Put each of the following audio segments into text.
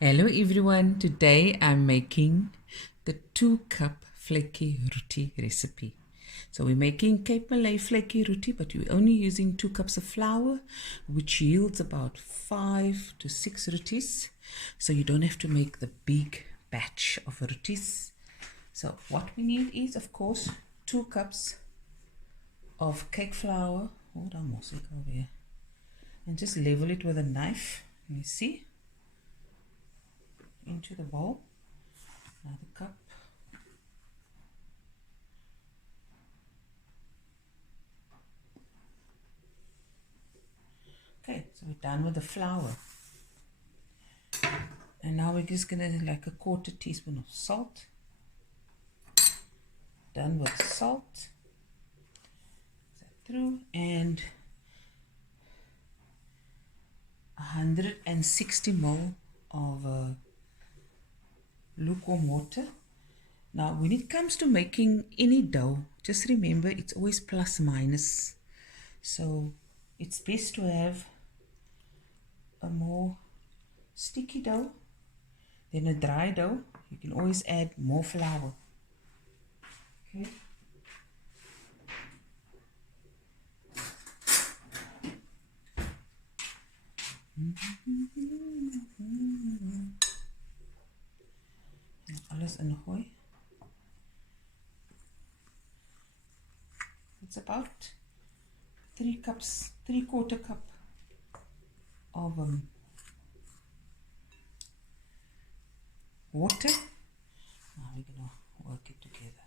Hello everyone, today I'm making the 2-cup flaky roti recipe. So we're making Cape Malay flaky roti, but we're only using 2 cups of flour, which yields about 5 to 6 rotis. So you don't have to make the big batch of rotis. So what we need is, of course, 2 cups of cake flour. Hold on, Mosik over here. And just level it with a knife. You see? Into the bowl. Another cup. Okay, so we're done with the flour. And now we're just gonna like a 1/4 teaspoon of salt. Done with salt. That through, and 160 ml of lukewarm water. Now when it comes to making any dough, just remember it's always plus minus. So it's best to have a more sticky dough than a dry dough. You can always add more flour. Okay. Alles ingooi. It's about 3 cups, 3/4 cup of water. Now we're gonna work it together.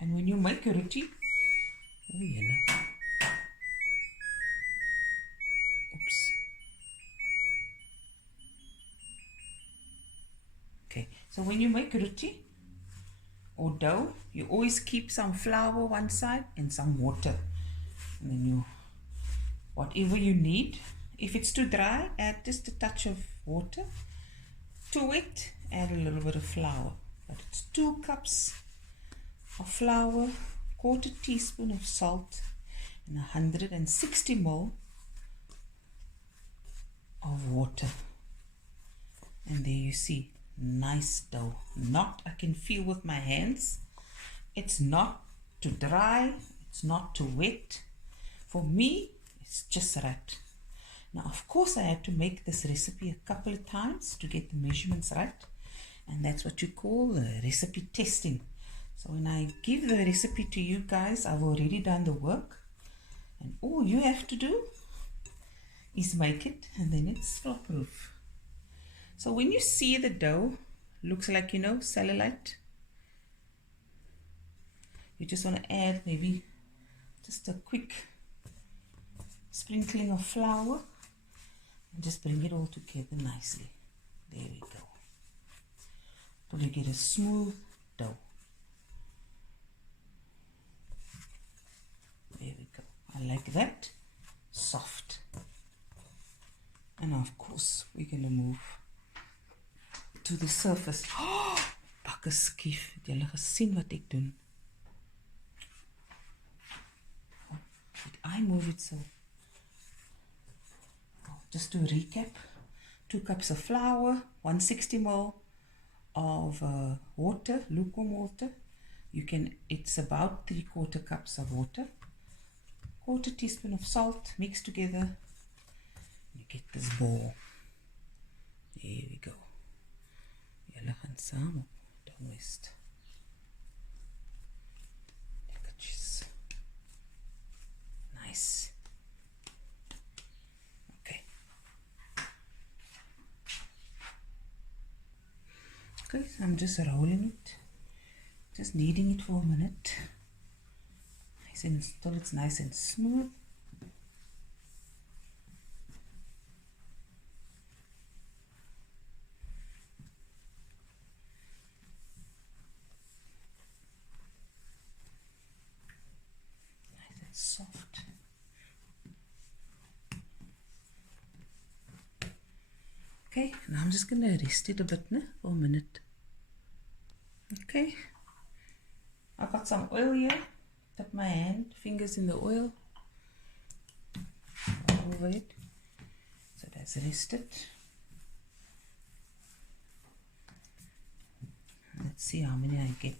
And when you make a roti, oops. Okay, so when you make roti or dough, you always keep some flour one side and some water. And then you, whatever you need. If it's too dry, add just a touch of water. Too wet, add a little bit of flour. But it's 2 cups of flour, 1/4 teaspoon of salt, and 160 ml of water. And there you see, nice dough. I can feel with my hands. It's not too dry, it's not too wet. For me, it's just right. Now, of course, I had to make this recipe a couple of times to get the measurements right. And that's what you call recipe testing. So when I give the recipe to you guys, I've already done the work. And all you have to do is make it, and then it's flop proof. So when you see the dough, looks like, cellulite, you just want to add maybe just a quick sprinkling of flour and just bring it all together nicely. There we go. Till you get a smooth dough. There we go. I like that. Soft. And of course, we're going to move to the surface. Oh, bakke skief. Het julle gesien wat ek doen? Oh, did I move it so? Oh, just to recap, 2 cups of flour, 160 ml of water, lukewarm water. It's about 3/4 cups of water. 1/4 teaspoon of salt mixed together. You get this ball. There we go. Julle gaan saam op, don't waste. Lekkertjes. Nice. Okay. Okay, so I'm just rolling it. Just kneading it for a minute. Until it's nice and smooth. Nice and soft. Okay, now I'm just gonna rest it a bit for a minute. Okay, I've got some oil here. Tap my hand, fingers in the oil, over it. So that's rested. let's see how many I get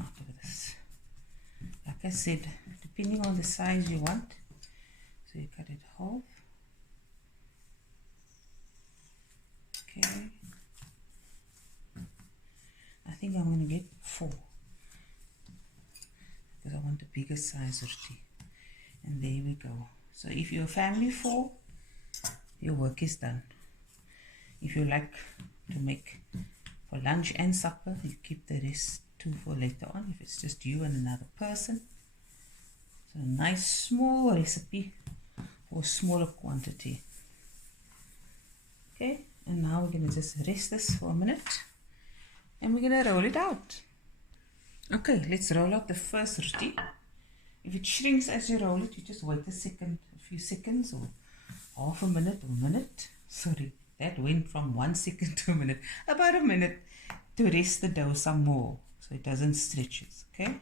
out of this. Like I said, depending on the size you want, so you cut it half. Okay, I think I'm going to get 4 because I want a bigger size roti. And there we go. So if you're a family of 4, your work is done. If you like to make for lunch and supper, you keep the rest 2 for later on if it's just you and another person. So a nice small recipe for a smaller quantity. Okay, and now we're going to just rest this for a minute and we're going to roll it out. Okay, let's roll out the first roti. If it shrinks as you roll it, you just wait a few seconds or half a minute or minute. Sorry, that went from 1 second to a minute. About a minute to rest the dough some more so it doesn't stretch it, okay?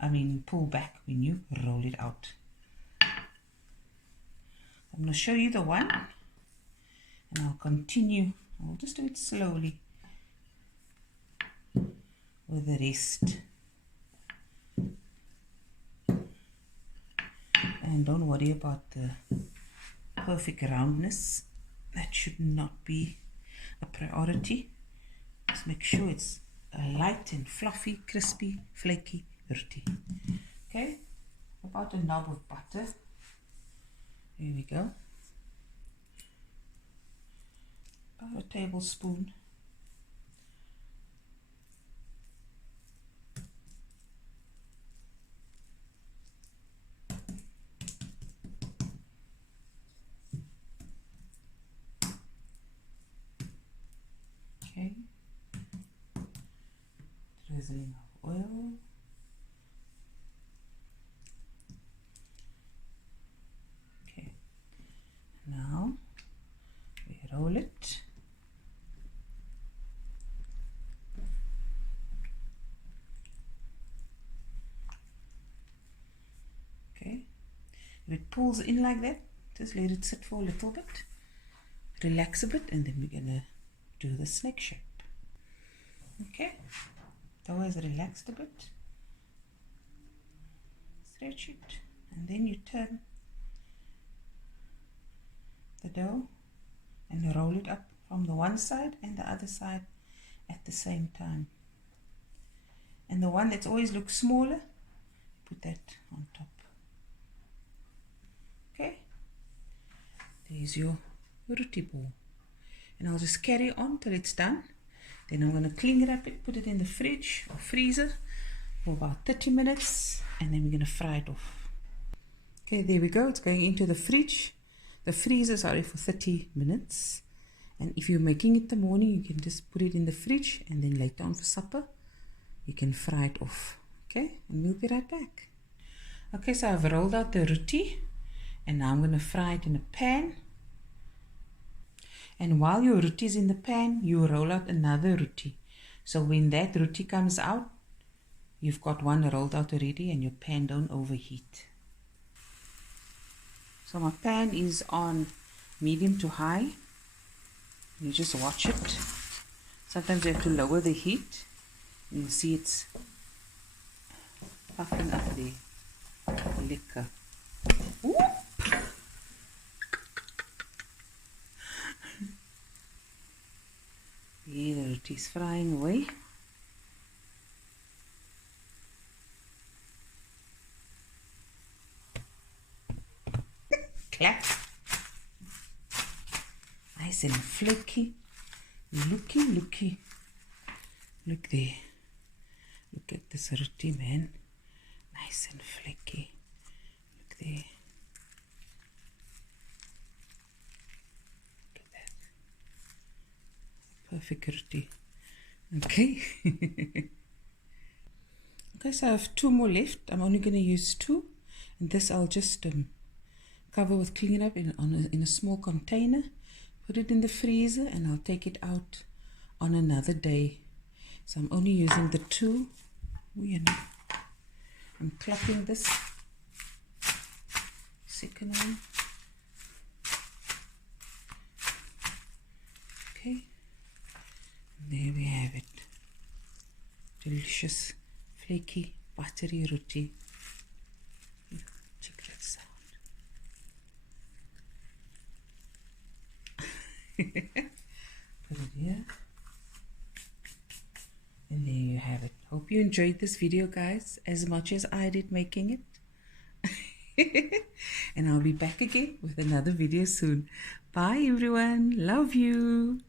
I mean, pull back when you roll it out. I'm going to show you the one and I'll continue. I'll just do it slowly with the rest. And don't worry about the perfect roundness. That should not be a priority. Just make sure it's a light and fluffy, crispy, flaky roti. Okay, about a knob of butter. Here we go. About a tablespoon. Okay. Drizzling of oil. Okay. Now we roll it. Okay. If it pulls in like that, just let it sit for a little bit. Relax a bit, and then we're gonna do the snake shape. Okay, dough has relaxed a bit. Stretch it, and then you turn the dough and roll it up from the one side and the other side at the same time. And the one that's always looks smaller, put that on top. Okay, there's your roti ball. And I'll just carry on till it's done. Then I'm going to cling wrap it, put it in the fridge or freezer for about 30 minutes, and then we're going to fry it off. Okay, there we go. It's going into the fridge. The freezer, sorry, for 30 minutes. And if you're making it the morning, you can just put it in the fridge, and then later on for supper, you can fry it off. Okay, and we'll be right back. Okay, so I've rolled out the roti, and now I'm going to fry it in a pan. And while your roti is in the pan, you roll out another roti. So when that roti comes out, you've got one rolled out already and your pan don't overheat. So my pan is on medium to high. You just watch it. Sometimes you have to lower the heat. You see it's puffing up the liquor. Ooh. Yeah, the roti is frying away. Clap. Nice and flaky. Looky. Look there. Look at this roti, man. Nice and flaky. Look there. Perfect roti. Okay. Okay, so I have 2 more left. I'm only going to use 2. And this I'll just cover with cling wrap in a small container. Put it in the freezer and I'll take it out on another day. So I'm only using the 2. You know, I'm clapping this second one. Okay. There we have it. Delicious, flaky, buttery roti. Check that sound. Put it here. And there you have it. Hope you enjoyed this video, guys, as much as I did making it. And I'll be back again with another video soon. Bye, everyone. Love you.